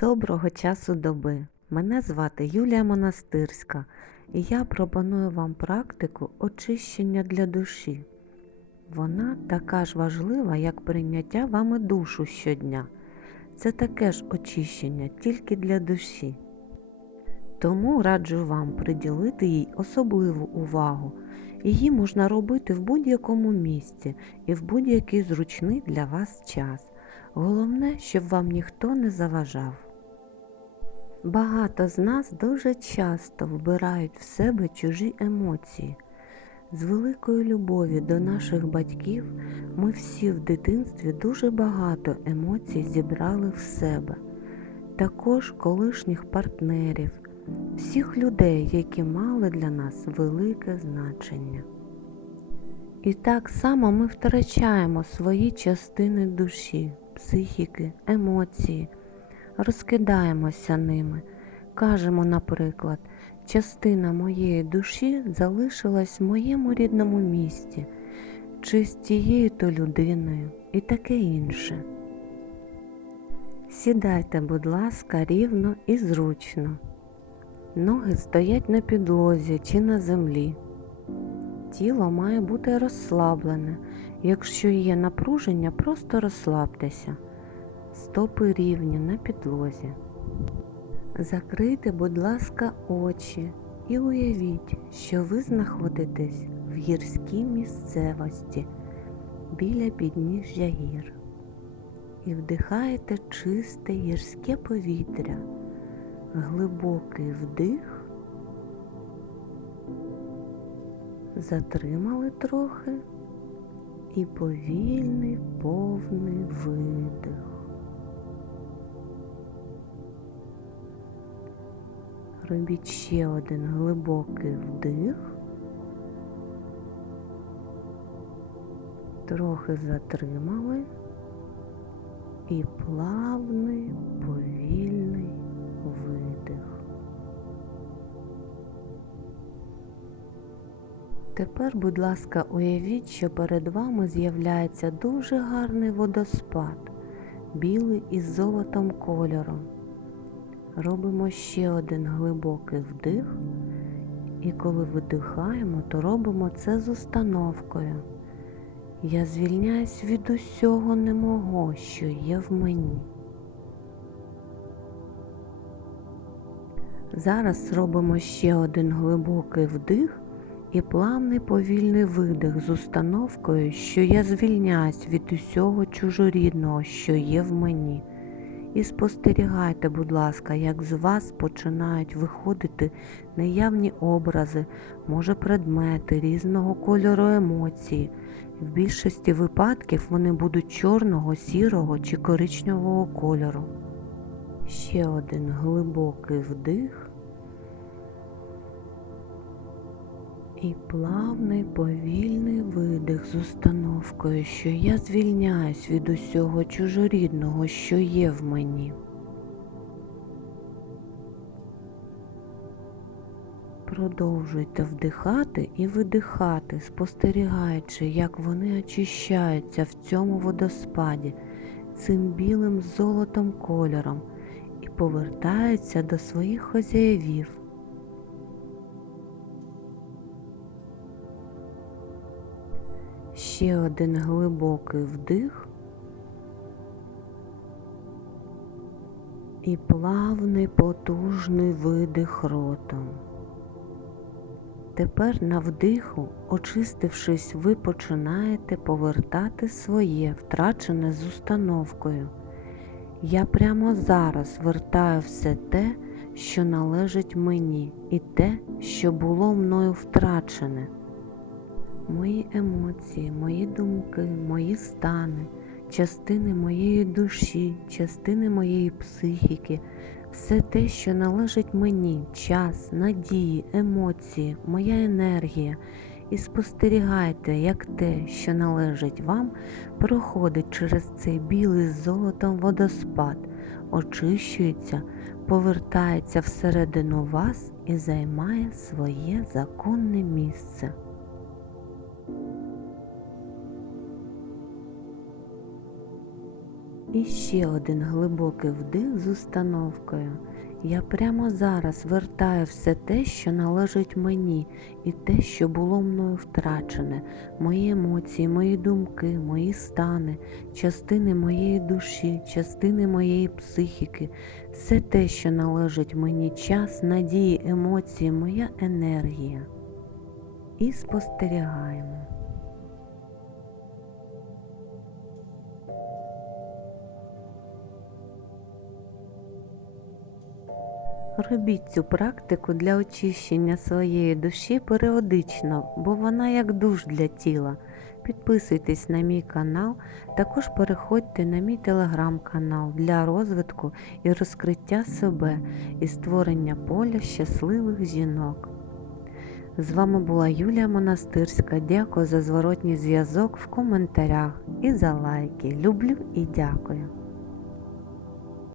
Доброго часу доби! Мене звати Юлія Монастирська і я пропоную вам практику очищення для душі. Вона така ж важлива, як прийняття вами душу щодня. Це таке ж очищення тільки для душі. Тому раджу вам приділити їй особливу увагу. Її можна робити в будь-якому місці і в будь-який зручний для вас час. Головне, щоб вам ніхто не заважав. Багато з нас дуже часто вбирають в себе чужі емоції. З великої любові до наших батьків ми всі в дитинстві дуже багато емоцій зібрали в себе, також колишніх партнерів, всіх людей, які мали для нас велике значення. І так само ми втрачаємо свої частини душі, психіки, емоції, розкидаємося ними. Кажемо, наприклад, частина моєї душі залишилась в моєму рідному місті, чи з тією то людиною і таке інше. Сідайте, будь ласка, рівно і зручно. Ноги стоять на підлозі чи на землі. Тіло має бути розслаблене. Якщо є напруження, просто розслабтеся. Стопи рівні на підлозі. Закрийте, будь ласка, очі і уявіть, що ви знаходитесь в гірській місцевості біля підніжжя гір і вдихаєте чисте гірське повітря, глибокий вдих, затримали трохи і повільний повний видих. Робіть ще один глибокий вдих, трохи затримали і плавний повільний видих. Тепер, будь ласка, уявіть, що перед вами з'являється дуже гарний водоспад, білий із золотом кольором. Робимо ще один глибокий вдих, і коли видихаємо, то робимо це з установкою. Я звільняюсь від усього немого, що є в мені. Зараз робимо ще один глибокий вдих і плавний повільний видих з установкою, що я звільняюсь від усього чужорідного, що є в мені. І спостерігайте, будь ласка, як з вас починають виходити неявні образи, може предмети різного кольору емоції. В більшості випадків вони будуть чорного, сірого чи коричневого кольору. Ще один глибокий вдих і плавний повільний видих з установкою, що я звільняюсь від усього чужорідного, що є в мені. Продовжуйте вдихати і видихати, спостерігаючи, як вони очищаються в цьому водоспаді цим білим золотом кольором і повертаються до своїх хазяївів. Ще один глибокий вдих і плавний потужний видих ротом. Тепер на вдиху, очистившись, ви починаєте повертати своє, втрачене з установкою. Я прямо зараз вертаю все те, що належить мені, і те, що було мною втрачене. Мої емоції, мої думки, мої стани, частини моєї душі, частини моєї психіки, все те, що належить мені, час, надії, емоції, моя енергія, і спостерігайте, як те, що належить вам, проходить через цей білий з золотом водоспад, очищується, повертається всередину вас і займає своє законне місце. І ще один глибокий вдих з установкою. Я прямо зараз вертаю все те, що належить мені, і те, що було мною втрачене, мої емоції, мої думки, мої стани, частини моєї душі, частини моєї психіки, все те, що належить мені час, надії, емоції, моя енергія. І спостерігаємо. Робіть цю практику для очищення своєї душі періодично, бо вона як душ для тіла. Підписуйтесь на мій канал, також переходьте на мій телеграм-канал для розвитку і розкриття себе і створення поля щасливих жінок. З вами була Юлія Монастирська. Дякую за зворотній зв'язок в коментарях і за лайки. Люблю і дякую.